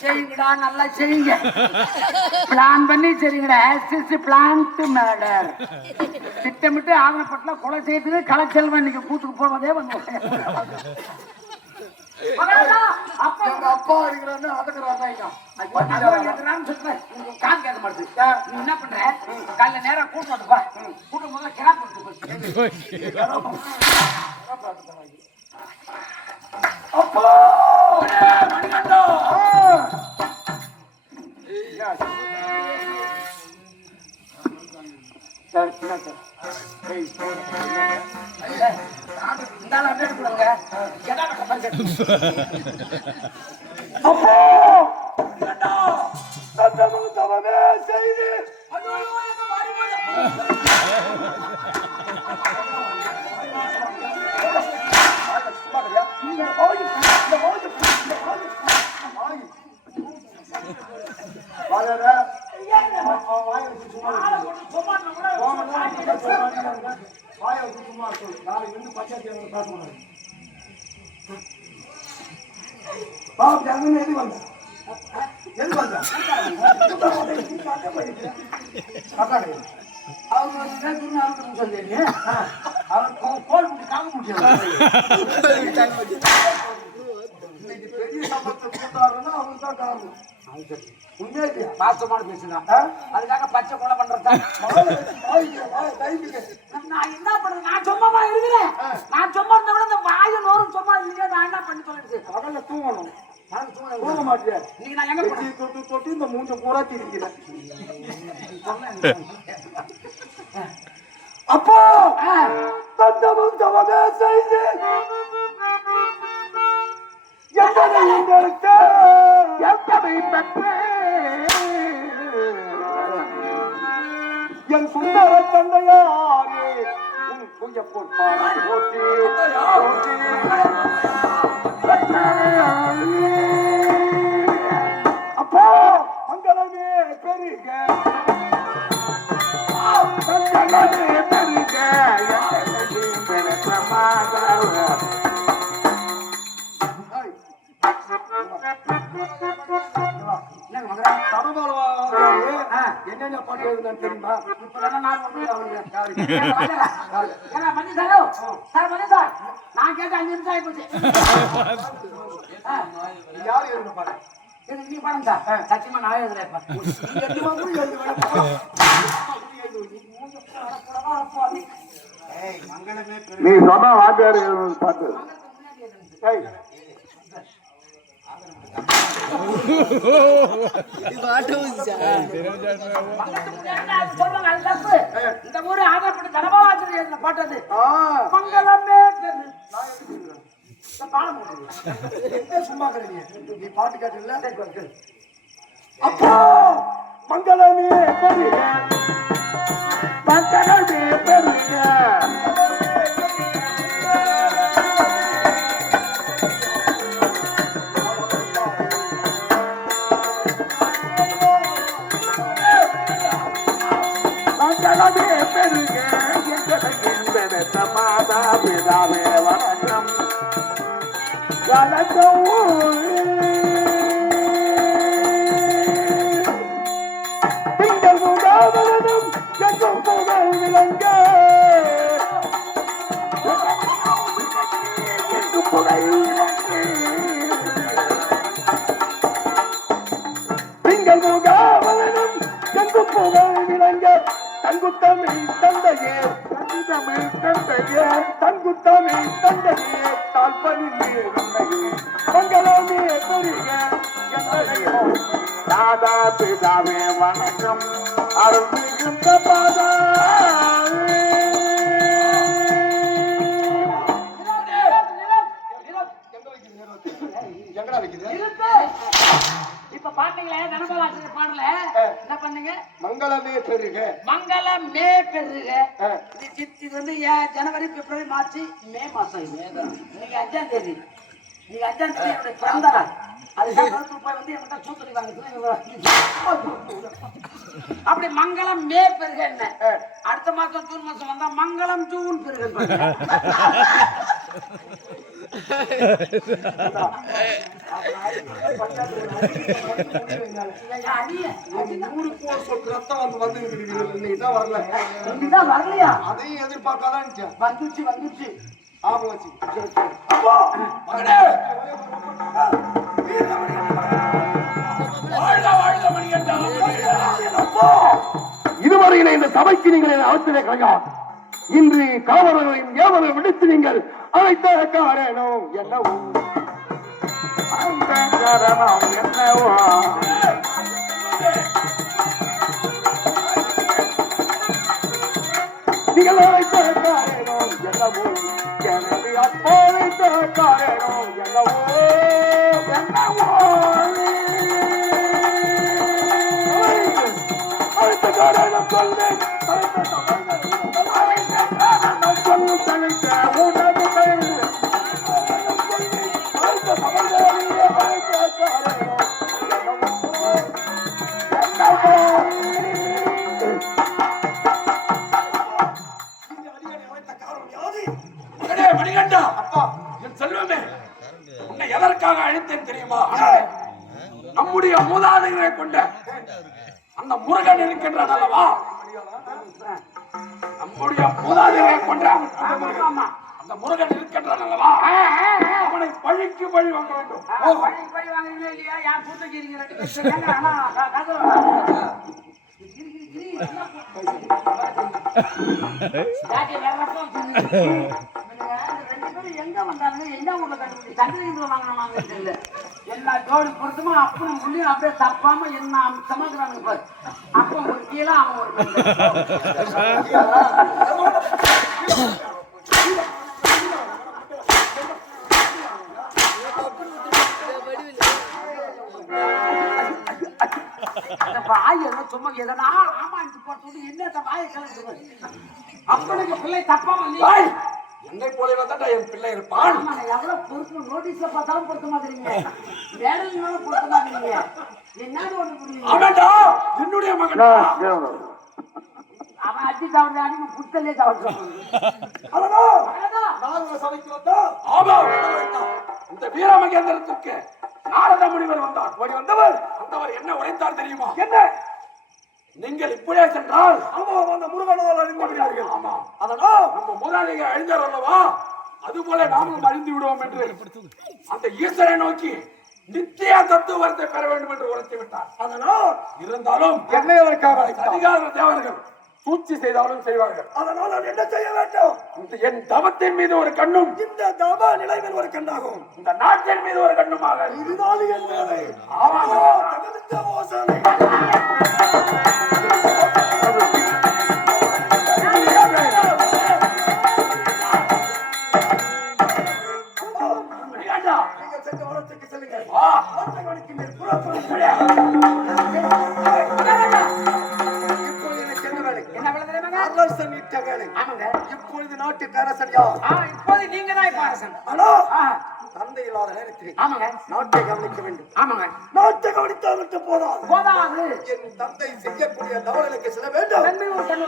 செய்யுங்கடா, நல்லா செய்யுங்க. பிளான் பண்ணி செய்யுங்கடா. பிளான்ட் மேடர் திட்டமிட்டு ஆவணப்பட்டல கொலை செய்து கலைச்செல்வன் இன்னைக்கு கூத்துக்கு போவதே வந்து அப்பா இருக்கிறான்னு அதுக்குறாங்க. காசு கேட்க மாட்டேது. நீ என்ன பண்ற? காலைல நேரம் கூட்டு வந்துப்பா. கூட்டும் போது அப்போ செய்து பாசமான பேசுனா அதுக்காக பச்சை கொலை பண்றதா? நான் என்ன பண்றது? நான் சும்மா இருக்கிறேன். நான் சும்மா இருந்த விட இந்த வாயு நோரும் சும்மா இல்லையா? நான் என்ன பண்ணி சொல்லிடுச்சு? பகல்ல தூங்கணும். தூங்க மாட்டேன். நீங்க நான் எங்க தொட்டு தொட்டு இந்த மூஞ்ச பூரா திரிக்கிறேன். அப்போ தந்தமும் தவமே செய்து என் சுந்தர தந்தையாரே உன் புய பொற்பாடு போற்றி அப்போ மங்களமே பெருக என்னென்ன பாட்டு தெரியுமா? நான் கேட்ட 5 நிமிஷம் ஆயிப்போச்சு. யாரு எழுத பாரு? நீ பாருங்க சார். சத்தியமா நான் எழுதுறேன். நீ சொன்ன வாத்தியார் பாட்டு இந்த ஊரு ஆதரப்பட்டு தனபாவாச்சர் பாட்டது மங்களமே சும்மா கிடையாது. நீ பாட்டு கேட்டு அப்போ மங்களமே பெருக மங்களமே பெருக மாதா பிதாவே வணக்கம் வணக்கம். திங்கள் முகாவலனும் எங்கும் புகழ் விளங்க எங்கும் புகழ் திங்கள் முகாவலனும் எங்கும் புகழ் விளங்க தங்குத்தமிழ் தந்தையே தமிழ் தந்தையே தங்குத்தமிழ் தந்தையே தாழ்பணியே மங்களமே பெருக எங்களையோ தாதா பிதாவே வணக்கம் அருள் மிகுந்த பாதா. இப்ப பாத்தீங்களே தனபாவாச்சர் பாடல என்ன பண்ணுங்க? மங்களமே பெருக மங்களமே பெருக. இது வந்து ஜனவரி பிப்ரவரி மார்ச் மே மாசம். நீங்க 5ஆம் தேதி என்னுடைய பிறந்த நாள். அதுதான் போய் வந்து என்கிட்ட சூத்தடி வாங்க. அப்படி மங்களம் மே பெருக என்ன? அடுத்த மாசம் ஜூன் மாசம் வந்தா மங்களம் ஜூன் பெருக. நீதான் வரல. நீதான் வரலையா? அதையும் எதிர்பார்க்காதான் வந்துச்சு ஆபம் வச்சு. இதுவரையில இந்த சபைக்கு நீங்கள் அவசிய கிடையாது. இன்று காவலர்களின் ஏவலை விடுத்து நீங்கள் அழைத்த காரணம் என்னவோ அந்த காரணம் என்னவோ நீங்கள் அழைத்த காரணம் என்னவோ எனது அப்போதைத்த காரணம் என்னவோ அழைத்த காரணம் சொல்வேன். மணிகண்டா, என் செல்வமே, உன்னை எதற்காக அழைத்தேன் தெரியுமா? நம்முடைய மூதாதைகளை கொண்ட அந்த முருகன் இருக்கின்றான் அல்லவா? நம்முடைய மூதாதைகளை கொண்ட அந்த முருகன் இருக்கின்றான் அல்லவா? அவனை பழிக்கு பழி வாங்க வேண்டும். பழி வாங்குறீங்களா இல்லையா? யார் கூட்டக்கிறீங்க? எங்க வந்தாங்க? எந்த ஊர்ல கண்டுபிடி? சந்திரகிரில வாங்கினாங்க தெரியல. எல்லா ஜோடி பொருத்தமா அப்பனும் புள்ளியும் அப்படியே தப்பாம என்ன சமைக்கிறாங்க பாரு. அப்பன் ஒரு கீழே அவன் ஒரு வாய் எல்லாம் சும்மா எதனா ஆமாண்டு போட்டு என்ன வாயை கலந்து அப்பனுக்கு பிள்ளை தப்பாம நீ என்னை போலவே தான் என் பிள்ளை இருப்பான். எவ்வளவு பொறுப்பு நோட்டீஸ்ல பார்த்தாலும் பொருத்த மாட்டீங்க, வேலையினாலும் பொருத்த மாட்டீங்க. என்னன்னு ஒண்ணு புரியுது? என்னுடைய மகன் அவன் அடி தவறு அடி புத்தலே தவறு. இந்த வீரமகேந்திரத்திற்கு நாரத முனிவர் வந்தார். வந்தவர் என்ன உரைத்தார் தெரியுமா? என்ன? நீங்கள் இப்படியே சென்றால் அந்த முருகனால் அழிந்து விடுவீர்கள். ஆமா, அதனால் நம்ம மூதாதைகள் அழிந்தார் அல்லவா, அதுபோல நாமும் அழிந்து விடுவோம் என்று அந்த ஈஸ்வரை நோக்கி நித்திய தத்துவத்தை பெற வேண்டும் என்று உரைத்து விட்டார். அதனால் இருந்தாலும் என்னை அதற்காக அதிகார தேவர்கள் சூழ்ச்சி செய்தாலும் செய்வார்கள். அதனால் நான் என்ன செய்ய வேண்டும்? என் தவத்தின் மீது ஒரு கண்ணும், இந்த தவ நிலையில் ஒரு கண்ணாகும், இந்த நாட்டின் மீது ஒரு கண்ணுமாக இதுதான் என் வேலை. இப்பொழுது நாட்டுக்கு அரசன் யார்? இப்போது நீங்க தான் இப்ப அரசன். தந்தை இல்லாத நேரத்தில் ஆமாங்க, நாட்டை கவனிக்க வேண்டும். ஆமாங்க, நாட்டை கவனித்தால் மட்டும் போதாது. போதாது. என் தந்தை செய்யக்கூடிய தவறுகளுக்கு செல்ல வேண்டும். நன்மை ஒரு கண்ணு